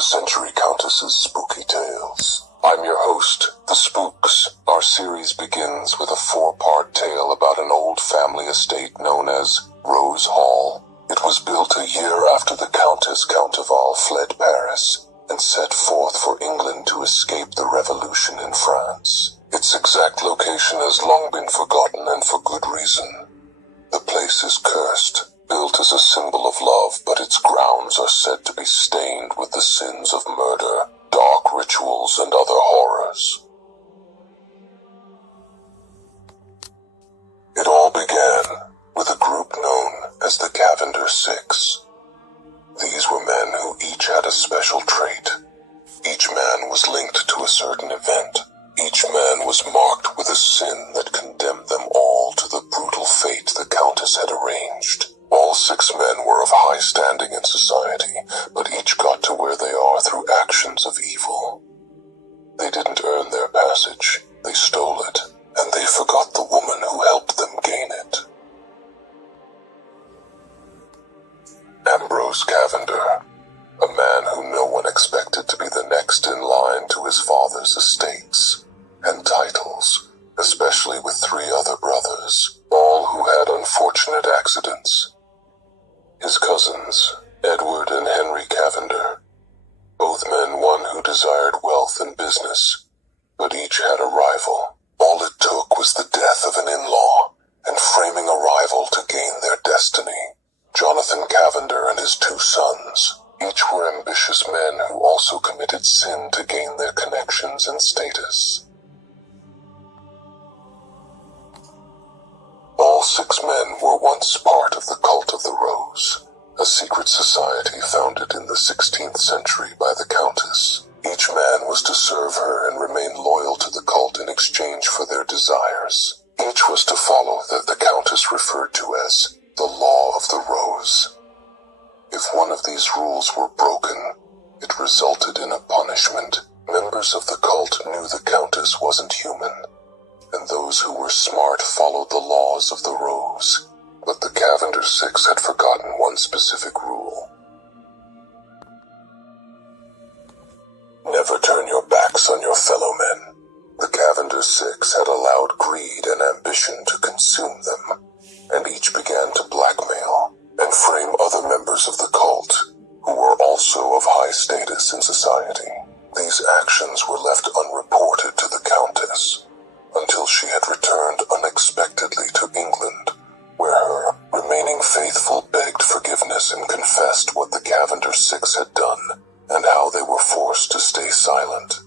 Century Countess's Spooky Tales. I'm your host, The Spooks. Our series begins with a four-part tale about an old family estate known as Rose Hall. It was built a year after the Countess Counteville fled Paris and set forth for England to escape the revolution in France. Its exact location has long been forgotten, and for good reason. The place is cursed, built as a symbol of love, but its grounds are said to be stained with the sins of murder, dark rituals, and other horrors. It all began with a group known as the Cavinder Six. These were men who each had a special trait. Each man was linked to a certain event. Each man was marked with a sin that condemned them all to the brutal fate the Countess had arranged. All six men were of high standing in society, but each got to where they are through actions of evil. They didn't earn their passage, they stole it, and they forgot the woman who helped them gain it. Ambrose Cavinder, a man who no one expected to be the next in line to his father's estates and titles, especially with three other brothers, all who had unfortunate accidents. His cousins, Edward and Henry Cavinder, both men one who desired wealth and business, but each had a rival. All it took was the death of an in-law and framing a rival to gain their destiny. Jonathan Cavinder and his two sons, each were ambitious men who also committed sin to gain their connections and status. All six men were once part of the Cult of the Rose, a secret society founded in the 16th century by the Countess. Each man was to serve her and remain loyal to the cult in exchange for their desires. Each was to follow that the Countess referred to as the Law of the Rose. If one of these rules were broken, it resulted in a punishment. Members of the cult knew the Countess wasn't human, and those who were smart followed the laws of the Rose. But the Cavinder Six had forgotten one specific rule. Never turn your backs on your fellow men. The Cavinder Six had allowed greed and ambition to consume them, and each began to blackmail and frame other members of the cult, who were also of high status in society. These actions were left unreported to the Countess, until she had returned unexpectedly to England, where her remaining faithful begged forgiveness and confessed what the Cavinder Six had done, and how they were forced to stay silent.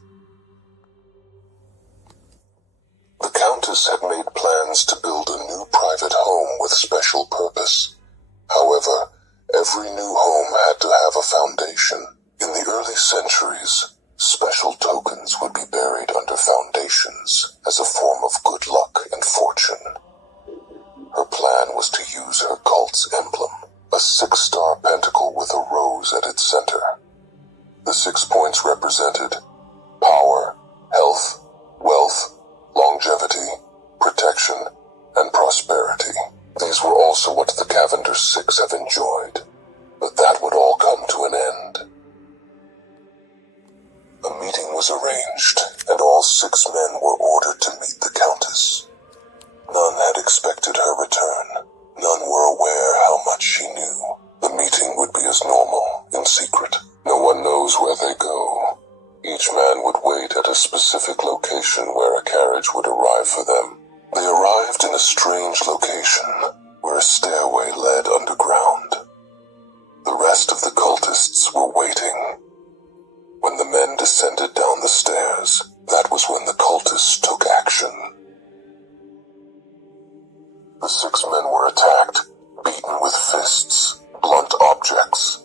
The Countess had made plans to build a new private home with special purpose. However, every new home had to have a foundation. In the early centuries, special tokens would be buried under foundations as a form of good luck and fortune. Her plan was to use her cult's emblem, a six-star pentacle with a rose at its center. The 6 points represented power, health, wealth, longevity, protection, and prosperity. These were also what the Cavinder Six have enjoyed, but that would all come to an end. A meeting was arranged, and all 6 men were ordered to meet the Countess. None had expected her return. None were aware how much she knew. The meeting would be as normal, in secret. No one knows where they go. Each man would wait at a specific location where a carriage would arrive for them. They arrived in a strange location, where a stairway led underground. The rest of the cultists were waiting. When the men descended down the stairs, that was when the cultists took action. The 6 men were attacked, beaten with fists, blunt objects.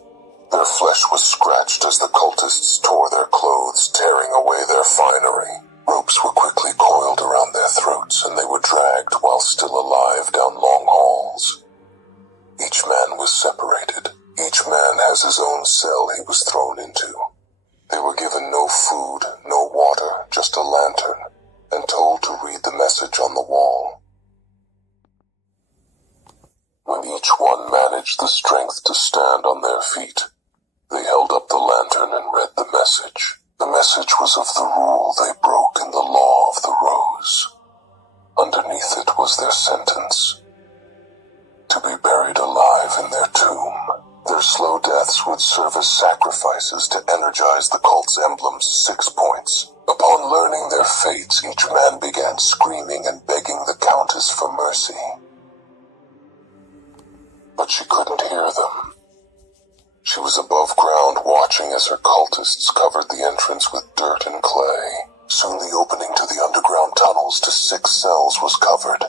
Their flesh was scratched as the cultists tore their clothes, tearing away their finery. Ropes were quickly coiled around their throats, and they were dragged while still alive down long halls. Each man was separated. Each man has his own cell he was thrown into. They were given no food, no water, just a lantern, and told to read the message on the wall. When each one managed the strength to stand on their feet, they held up the lantern and read the message. The message was of the rule they broke in the law of the rose. Underneath it was their sentence: to be buried alive in their tomb. Their slow deaths would serve as sacrifices to energize the cult's emblem's 6 points. Upon learning their fates, each man began screaming and begging the Countess for mercy. But she couldn't hear them. She was above ground watching as her cultists covered the entrance with dirt and clay. Soon the opening to the underground tunnels to 6 cells was covered.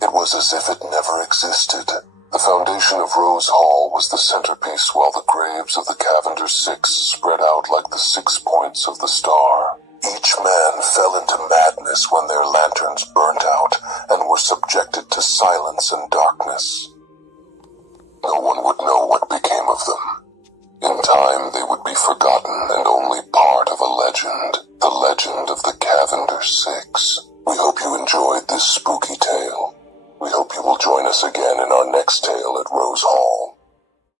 It was as if it never existed. The foundation of Rose Hall was the centerpiece, while the graves of the Cavinder Six spread out like the 6 points of the star. Each man fell into madness when their lanterns burnt out and were subjected to silence and darkness. No one would know what became of them. In time, they would be forgotten and only part of a legend, the legend of the Cavinder Six. We hope you enjoyed this spooky tale. We hope you will join us again in our next tale at Rose Hall.